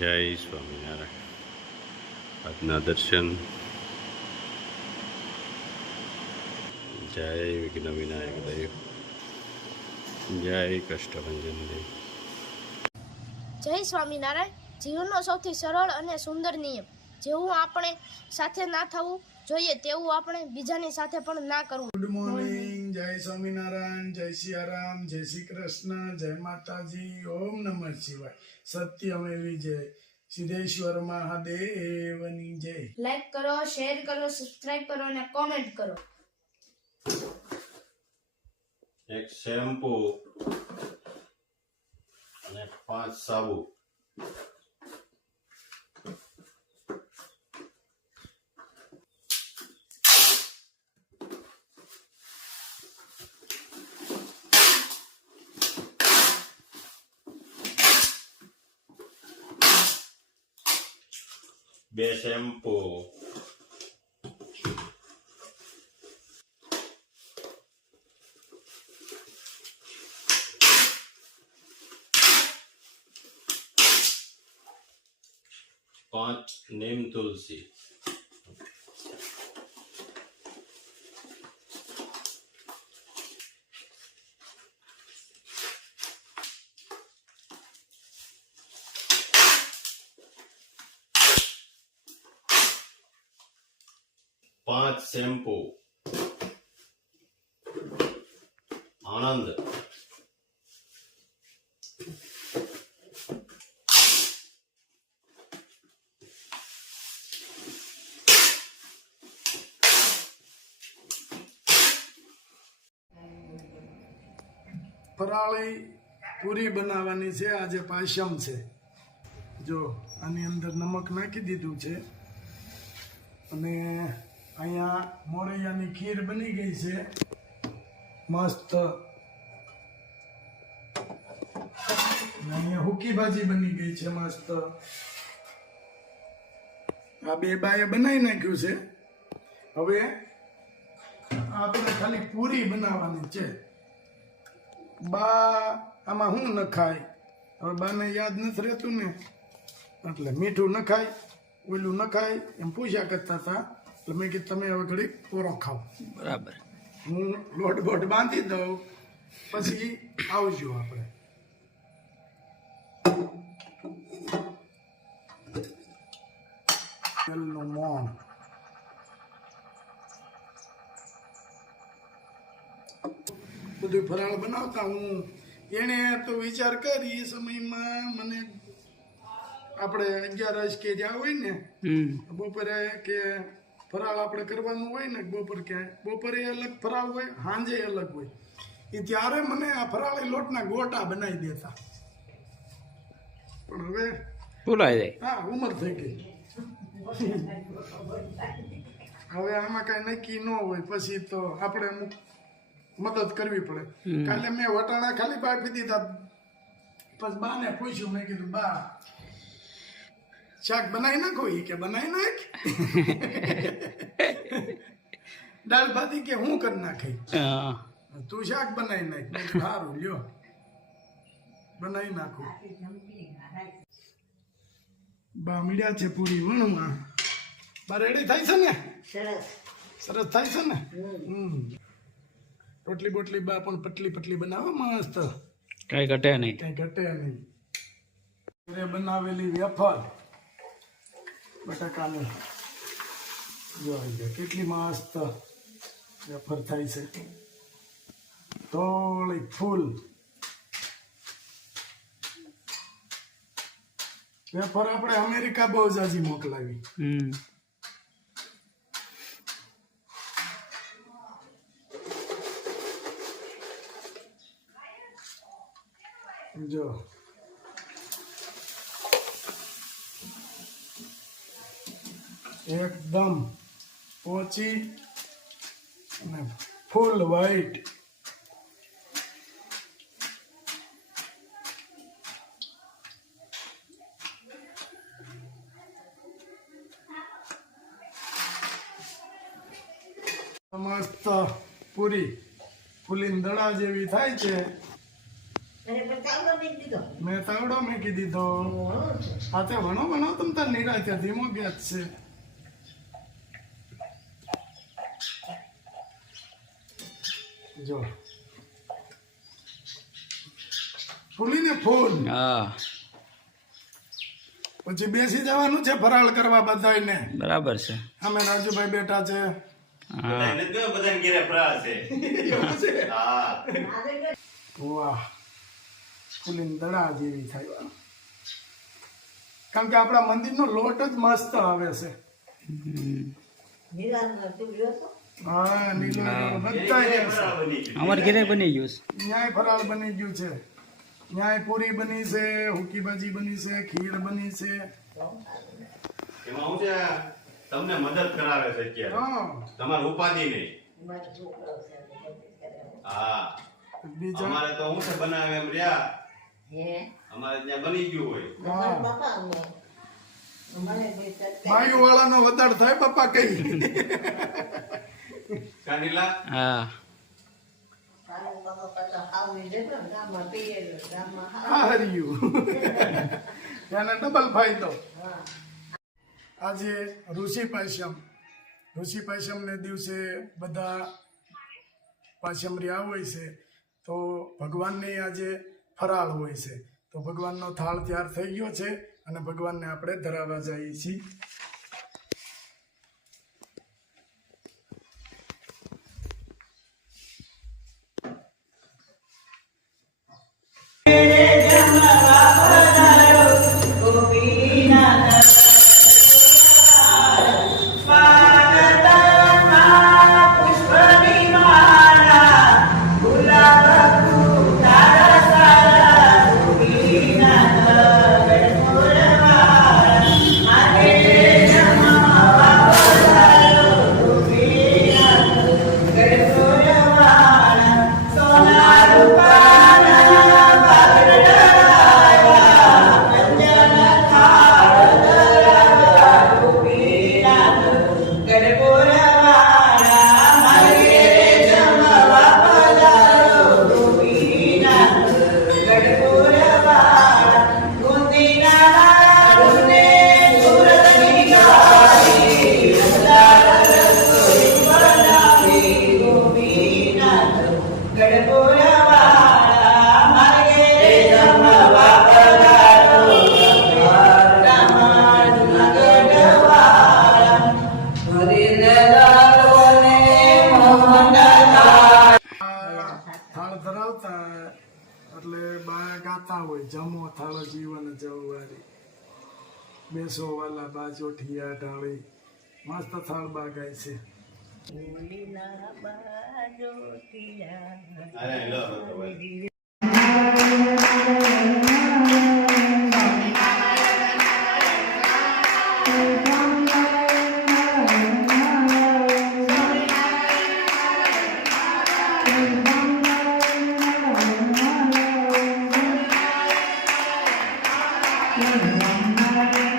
જય સ્વામિનારાયણ. આજના દર્શન. જય વિઘ્ન વિનાયક દેવ. જય કષ્ટભંજન દેવ. જય સ્વામિનારાયણ. જીવનનો સૌથી સરળ અને સુંદર નિયમ, જેવું આપણે સાથે ના થવું જોઈએ તેવું આપણે બીજાની સાથે પણ ના કરવું. Good morning. જય સ્વામિનારાયણ, જય સિયારામ, જય શ્રી કૃષ્ણ, જય માતાજી, ઓમ નમઃ શિવાય. સત્યમેવી જય. સિદ્ધેશ્વર મહાદેવની જય. લાઈક કરો, શેર કરો, સબસ્ક્રાઇબ કરો અને કોમેન્ટ કરો. એક શેમ્પુ અને 5 સાબુ. બે શેમ્પુ, પાંચ નીમ તુલસી, પાંચ શેમ્પુ, આનંદ, ફરાળી પૂરી બનાવવાની છે. આજે પાયસમ છે. જો આની અંદર નમક નાખી દીધું છે અને અહીંયા મોરૈયાની ખીર બની ગઈ છે મસ્ત. અને અહીંયા હુકી ભાજી બની ગઈ છે મસ્ત. આ બે બાએ બનાવી નાખ્યું છે. હવે આપણે ખાલી પૂરી બનાવવાની છે. બા આમાં શું નખાય? હવે બાને યાદ નથી રહેતું ને, એટલે મીઠું નખાય, ઓલું નખાય એમ પૂછ્યા કરતા હતા. એટલે મેં કીધું તમે હવે ઘડી પોરો ખાઓ. બરાબર. હું લોટ બોટ બાંધી દઉં, પછી આવજો આપણે. તેલનું મોણ, બધું ફરાળ બનાવતા હું એને તો વિચાર કરી એ સમયમાં મને આપણે 11 કે જ્યાં હોય ને બપોરે કે ફરાળ આપણે કરવાનું હોય ને બપોરે અલગ ફરાળ હોય, સાંજે અલગ હોય. એ ત્યારે મને આ ફરાળી લોટના ગોટા બનાવી દેતા. પણ હવે ભૂલાઈ જાય. હા, ઉંમર થઈ ગઈ. હવે આમાં કાંઈ નક્કી ન હોય, પછી તો આપણે અમુક મદદ કરવી પડે. કાલે મેં વટાણા ખાલી બાફી દીધા, પછી બાને પૂછ્યું, મેં કીધું બા શાક બનાવી નાખો. એ કે બનાવી નાખ. દાળ ભાતી કે હું કરી નાખી, તું શાક બનાવી નાખ. સારું લ્યો, બનાવી નાખું. બા મીડિયા છે પૂરી વણવા. બા રેડી થાય છે ને? સરસ થાય છે ને? રોટલી બોટલી બા પણ પટલી પટલી બનાવો મસ્ત. કઈ ઘટે નહીં. કઈ ઘટે નહીં. ઘરે બનાવેલી વેફર બટાકાની જો કેટલી મસ્ત વેફર થાય છે. થોડી ફૂલ વેફર આપણે અમેરિકા બહુ જાજી મોકલાવી. જો એકદમ પોચી અને ફૂલ વ્હાઈટ. મસ્ત પૂરી ફૂલીને દડા જેવી થાય છે. મેં તાવડો મેકી દીધો. આ તે ભણો તમ તાર નિરાતે ધીમો ગેસ છે. જો ફૂલીને ફૂલ. હા પછી બેસી જવાનું છે ફરાળ કરવા બધાને. બરાબર છે. અમે રાજુભાઈ બેઠા છે. હા બધાને ઘેરે ફરાળ છે. હા વાહ ફૂલીને દડા જેવી થાય. કારણ કે આપણા મંદિરનો લોટ જ મસ્ત આવે છે. હા નીલો બધા અમારે ઘરે બની ગયું છે. ન્યાય ફરાળ બની ગયું છે. ન્યાય પૂરી બની છે, હુકી ભાજી બની છે, ખીર બની છે. એમાં હું છે તમને મદદ કરાવે છે અત્યારે. હા તમારે ઉપાધિ નહીં. હા બીજા અમારે તો હું છે બનાવે એમ રહ્યા. અમારે ત્યાં બની ગયું હોય. માયુ વાળાનો વધાર થાય પપ્પા કઈ. કાનીલા હા હાર્યું એને ડબલ ફાયદો. આજે ઋષિ પાંચમને દિવસે બધા પાંચમ રહ્યા હોય છે તો ભગવાનને આજે ફરાળ હોય છે. તો ભગવાનનો થાળ તૈયાર થઈ ગયો છે અને ભગવાનને આપણે ધરાવવા જઈએ છીએ. થાળ ધરાવતા એટલે બા ગાતા હોય જમો થાળ જીવન જવવારી બેસો વાલા બાજો ઠિયા ઢાળી. મસ્ત થાળ બા ગાય છે. અરે લો ભાઈ. Thank you.